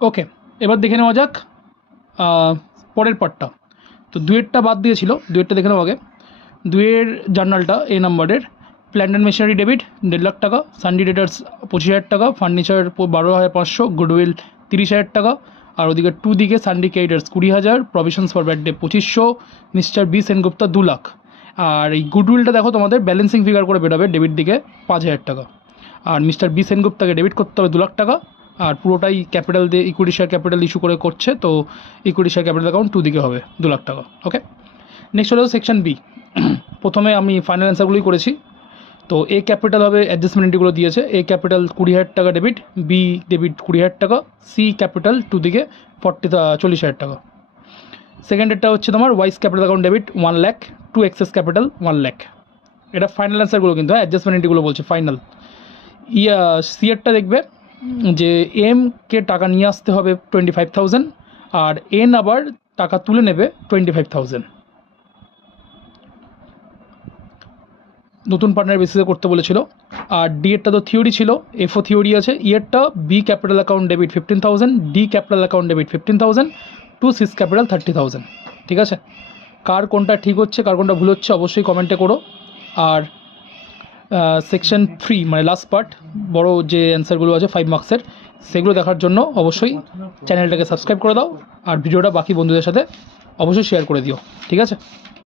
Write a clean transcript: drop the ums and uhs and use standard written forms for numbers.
ওকে, এবার দেখে নেওয়া যাক পরের পার্টটা। তো দুয়েরটা বাদ দিয়েছিল, দুয়েরটা দেখে নেওয়া আগে। দুয়ের জার্নালটা এ নাম্বারের plant and machinery debit 1.5 lakh টাকা, সানডি ডেটার্স 25,000 টাকা, ফার্নিচার 12,500, গুডউইল 30,000 টাকা, আর ওদিকে টু দিকে sundry creditors 20,000, provisions for bad debt 2500, mister B Sengupta 2 lakh. আর এই গুডউইলটা দেখো তোমাদের ব্যালেন্সিং ফিগার করে বেরোবে ডেবিট দিকে 5,000 টাকা, আর মিস্টার বি সেনগুপ্তাকে ডেবিট করতে হবে 2 লাখ টাকা, আর পুরোটাই ক্যাপিটাল দিয়ে ইকুইটি শেয়ার ক্যাপিটাল ইস্যু করে করছে, তো ইকুইটি শেয়ার ক্যাপিটাল অ্যাকাউন্ট 2 দিকে হবে 2 লাখ টাকা। ওকে, নেক্সট হলো সেকশন বি। প্রথমে আমি ফাইনাল অ্যান্সারগুলোই করেছি। তো এ ক্যাপিটাল হবে অ্যাডজাস্টমেন্ট এন্ট্রিগুলো দিয়েছে, এ ক্যাপিটাল 20,000 টাকা ডেবিট, বি ডেবিট 20,000 টাকা, সি ক্যাপিটাল 2 দিকে 40,000 টাকা। সেকেন্ডেরটা হচ্ছে তোমার ওয়াইস capital account debit 1 lakh, to excess capital 1 lakh. এটা ফাইনাল অ্যান্সারগুলো কিন্তু, অ্যাডজাস্টমেন্ট এন্ট্রিগুলো বলছে ফাইনাল। সি এরটা দেখবে যে এমকে টাকা নিয়ে আসতে হবে 25,000, আর এন আবার টাকা তুলে নেবে 25,000। নতুন পার্টনার বেসিসে করতে বলেছিল। আর ডি এরটা তো থিওরি ছিল, এফও থিওরি আছে। ইয়েরটা B capital account debit 15,000, D capital account debit 15,000, to C's capital 30,000। ঠিক আছে, কার কোনটা ঠিক হচ্ছে কার কোনটা ভুল হচ্ছে অবশ্যই কমেন্টে করো। আর সেকশন 3 মানে লাস্ট পার্ট, বড় যে অ্যান্সারগুলো আছে 5 মার্কসের, সেগুলো দেখার জন্য অবশ্যই চ্যানেলটাকে সাবস্ক্রাইব করে দাও, আর ভিডিওটা বাকি বন্ধুদের সাথে অবশ্যই শেয়ার করে দিও। ঠিক আছে।